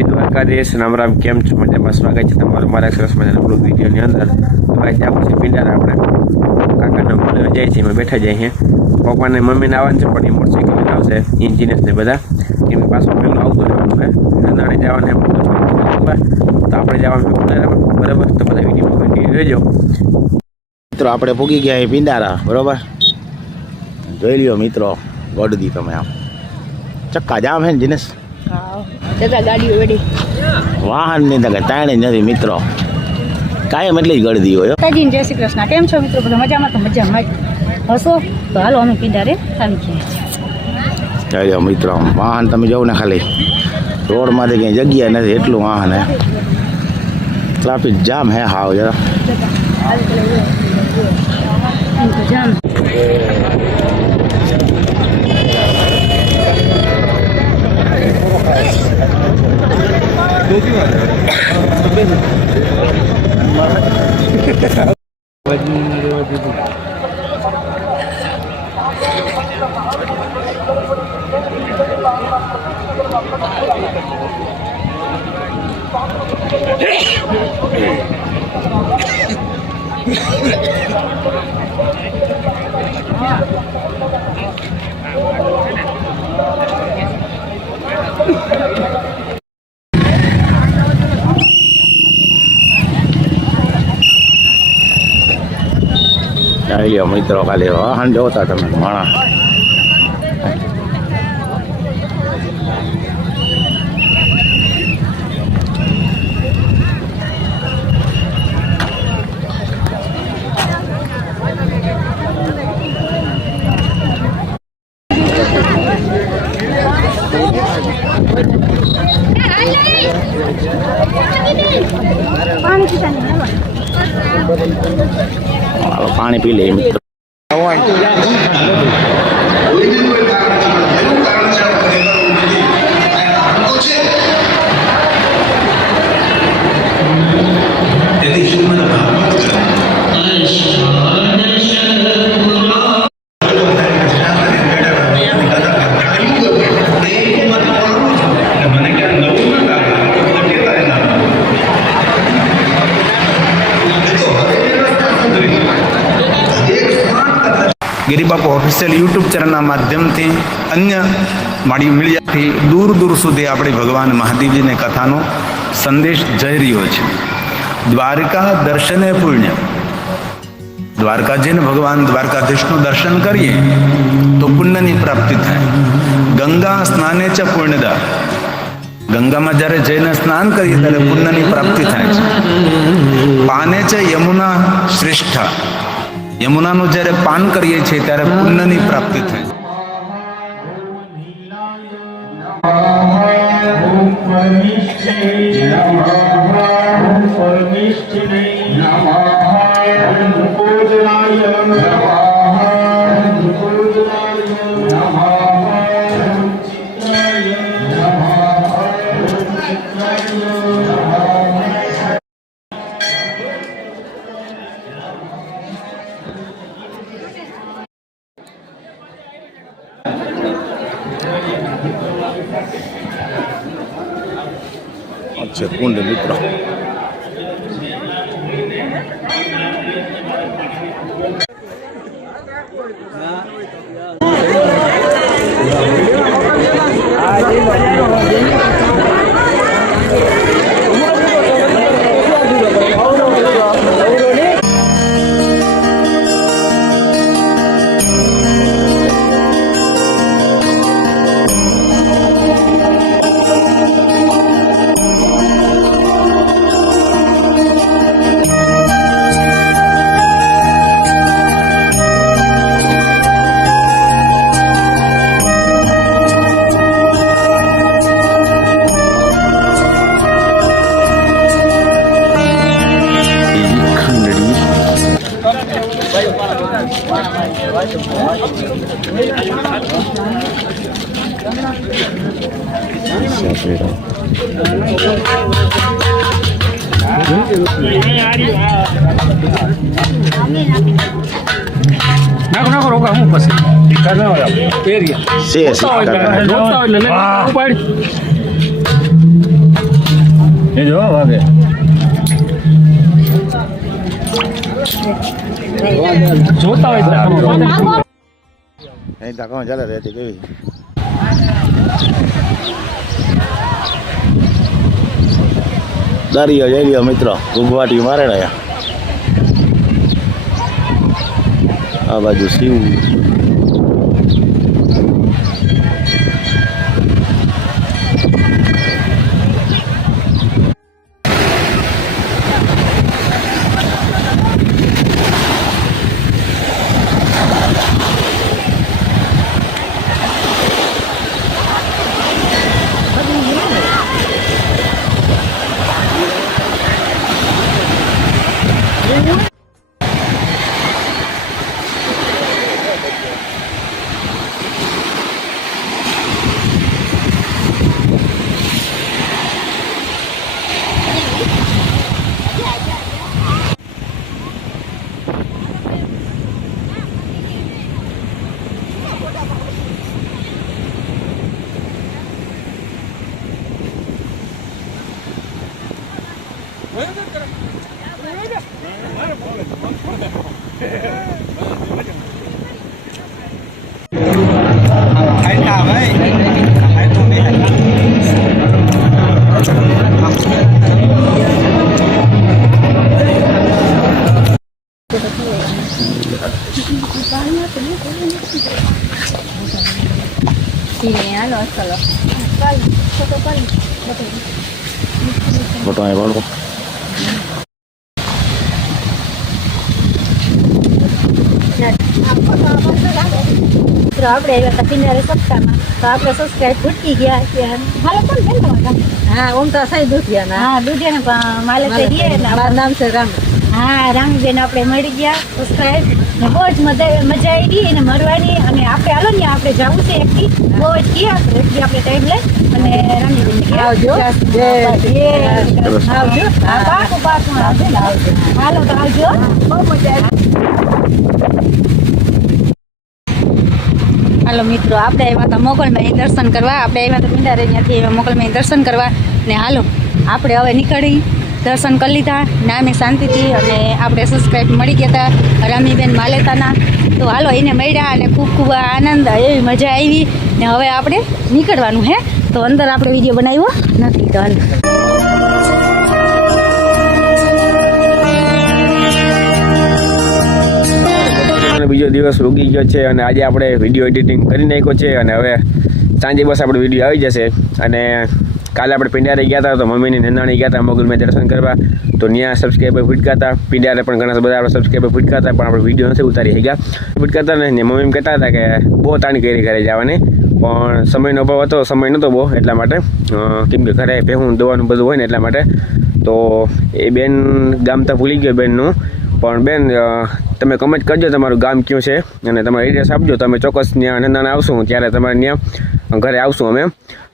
જય દ્વારકાધીશ, રામ રામ. કેમ છો? મજામાં? સ્વાગત છે તમારું મારા સરસ મજાના બ્લોગ વિડીયોની અંદર. તો ભાઈ ત્યાં પછી પિંડારા આપણે કાકાના બોલે જાય છે, એમાં બેઠા જાય છે. પપ્પાને મમ્મીને આવવાનું છે, પણ એ મોટરસાઇકલ આવશે ઇન્જિનિયર્સ ને બધા, એમની પાછું પેલું આવતું રહેવાનું છે ધંધાણે જવાનું એમ. તો આપણે જવાનું બરાબર. તો બધા વિડીયો રહેજો. મિત્રો આપણે પૂગી ગયા એ પિંડારા, બરોબર. જોઈ લ્યો મિત્રો, ગોડદી તમે આમ ચક્કા જામ હે ને જીનેશ, વાહન ની તકે તાણે નથી મિત્રો, કાયમ એટલી જ ગળદી હોય. જય શ્રી કૃષ્ણ. કેમ છો મિત્રો? બધા મજામાં? તો મજામાં હશો તો હાલો અમે પિંડારે આવી ગયા. જોઈ લો મિત્રો, વાહન તમે જોવો ને, ખાલી રોડમાંથી કંઈ જગ્યા નથી એટલું વાહન હે. ટ્રાફિક જામ હે હાવ જરા. ચાલ્યો મિત્રો, ખાલી વાહન જોતા તમે માણા. પાણી પી લે મિત્રો. ગિરિબાપુ ઓફિશિયલ યુટ્યુબ ચેનલના માધ્યમથી અન્ય મારી મીડિયાથી દૂર દૂર સુધી આપણી ભગવાન મહાદેવજીની કથાનો સંદેશ જઈ રહ્યો છે. દ્વારકા દર્શને પુણ્ય. દ્વારકા જઈને ભગવાન દ્વારકાધીશનું દર્શન કરીએ તો પુણ્યની પ્રાપ્તિ થાય. ગંગા સ્નાને ચ પુણ્યદા. ગંગામાં જ્યારે જઈને સ્નાન કરીએ ત્યારે પુણ્યની પ્રાપ્તિ થાય છે. પાને ચ યમુના શ્રેષ્ઠ. યમુનાનું જ્યારે પાન કરીએ છીએ ત્યારે પુણ્યની પ્રાપ્તિ થાય. છે કુંડ મિત્રો. નાખો નાખો રોકા હું પછી એરિયા છે ઉપાડ જો વાગે જોતા હોય અહીં તક ચાલે રહેતી કેવી દરિયો જઈ લ્યો મિત્રો ઘૂઘવાટી મારે ને આ બાજુ શિવ ફોટો અહીં પાડો મિત્રો આપણે આવ્યા હતા પિંડારે સપ્તાહમાં તો આપણે સબસ્ક્રાઈબ ભૂટકી ગયા હાલો કોણ બેન તમારા હા ઓમ તો સાઈ દુધિયા ના હા દુધિયાને માલે તો દે મારું નામ છે રામ હા રામીબેન આપણે મળી ગયા સબસ્ક્રાઈબ ને બહુ જ મજા આવી અને મરવાની અને આપણે હાલો ને આપણે જવું છે એકથી બહુ જ ગયા એકથી આપણે ટાઈમ લઈ અને રામીબેન આવજો આવજો હા પાકું પાકું આવજો હાલો તો આવજો બહુ મજા આવી હાલો મિત્રો આપણે આવ્યા હતા મોગલમાં દર્શન કરવા આપણે આવ્યા હતા પિંડારે ત્યાંથી મોગલમાં દર્શન કરવા ને હાલો આપણે હવે નીકળી દર્શન કરી લીધા નામે શાંતિથી અને આપણે સબસ્ક્રાઈબ મળી ગયા હતા રામીબેન માલેતાના તો હાલો એને મળ્યા અને ખૂબ ખૂબ આનંદ એવી મજા આવી ને હવે આપણે નીકળવાનું હે તો અંદર આપણે વિડીયો બનાવ્યો નથી તો હાલ બીજો દિવસ ઉગી ગયો છે અને આજે આપણે વિડીયો એડિટિંગ કરી નાખ્યો છે અને હવે સાંજે બસ આપણો વિડીયો આવી જશે અને કાલે આપણે પિંડારે ગયા હતા તો મમ્મીની નંદાણી ગયા હતા મોગલમાં દર્શન કરવા તો ત્યાં સબસ્ક્રાઈબર ફૂટકા હતા પિંડારે પણ ઘણા બધા આપણે સબસ્ક્રાઈબર ફૂટકા હતા પણ આપણે વિડીયો નથી ઉતારી શક્યા ફૂટકા હતા ને મમ્મી કહેતા હતા કે બહુ તાણી કરી ઘરે જવાની પણ સમયનો અભાવ હતો સમય નહોતો બહુ એટલા માટે કેમ કે ઘરે પહેવું દવાનું બધું હોય ને એટલા માટે તો એ બેન ગામ તો ભૂલી ગયો બેનનું પણ બેન તમે કમેન્ટ કરજો તમારું ગામ કયું છે અને તમારો એડ્રેસ આપજો તમે ચોક્કસ ત્યાં નંદાણા આવશું ત્યારે તમારે ત્યાં ઘરે આવશું અમે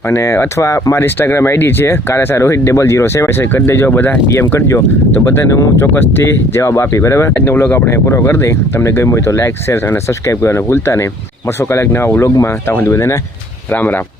અને અથવા મારી ઇન્સ્ટાગ્રામ આઈડી છે કારેસા રોહિત 007 કરી દેજો બધા DM કરજો તો બધાને હું ચોક્કસથી જવાબ આપી બરાબર આજનો વ્લોગ આપણે પૂરો કરી દઈએ તમને ગમ્યું હોય તો લાઇક શેર અને સબસ્ક્રાઈબ કરવાનું ભૂલતા નહીં મળશો કલાક નવા વ્લોગમાં ત્યાં સુધી બધાને રામ રામ